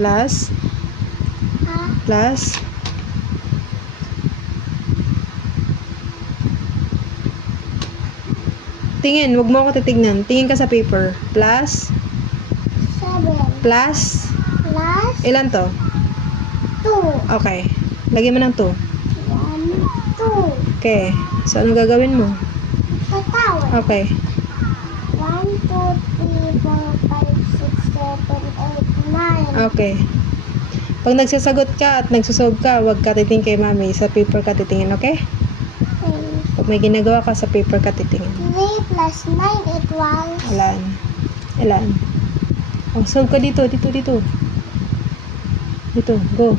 Plus. Plus. Tingin, wag mo ako titignan. Tingin ka sa paper. Plus. 7. Plus. Plus. Ilan to? 2. Okay. Lagyan mo ng 2. 1, 2. Okay. So, anong gagawin mo? Tatawin. Okay. 1, 2, 3, 4, 5, 6, 7, 8, 9. Okay. Pag nagsasagot ka at nagsusolve ka, wag ka titingin kay mami. Sa paper ka titingin, okay? Pag may ginagawa ka, sa paper ka titingin. 3 plus 9 equals. Ilan? Ilan? Oh, solve ka dito. Dito. Go.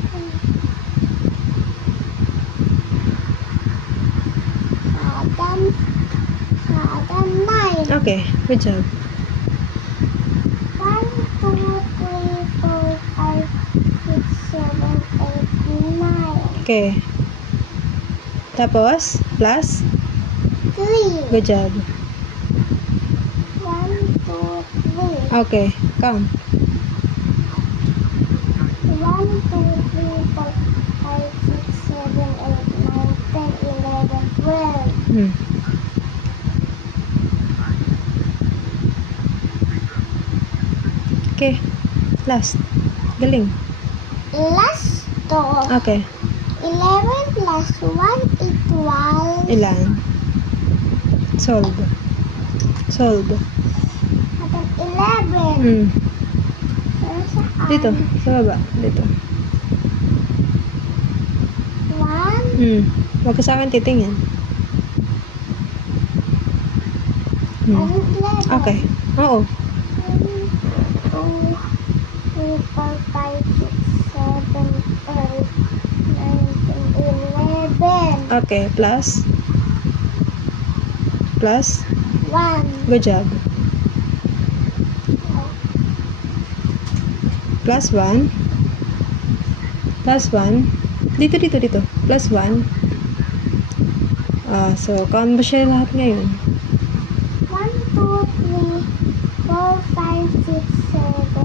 Adam 9. Okay. Good job. 1, 2, 3, 4, 5, 6, 7, 8, 9. Okay. Tapos, plus? 3. Good job. 1, 2, 3. Okay. Count. 1, 2, 3, 4, 5, 6, 7, 8, 9, 10, 11, 12. Okay. Last. Galing. Last to. Okay. 11 plus 1 equals. Ilan? Solve. Atong 11. Pero saan? Dito. Sa baba. Dito. 1. Huwag ka sa akin titingin. Anong 11? Okay. Oo. 1, 2, 3, 4, 5, 6, 7, 8, 9, 10, 11. Okay. Plus. Plus. 1. Good job. Plus 1. Plus 1. Dito. Plus 1. So, count mo siya lahat ngayon. 1, 2, 3, 4, 5, 6, 7,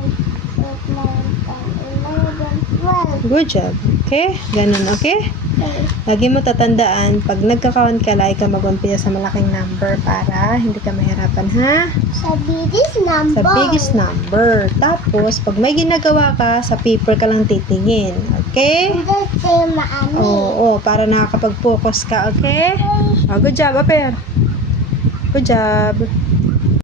8, 9, 10, 11, 12. Good job. Okay? Ganun, okay? Okay. Lagi mo tatandaan, pag nagka-count ka, lagi ka mag-umpisa sa malaking number para hindi ka mahirapan, ha? Sa biggest number. Sa biggest number. Tapos, pag may ginagawa ka, sa paper ka lang titingin. Okay? Hindi kayo maami. Oo, para nakakapag-focus ka, okay? Okay. Good job, Aper. Good job.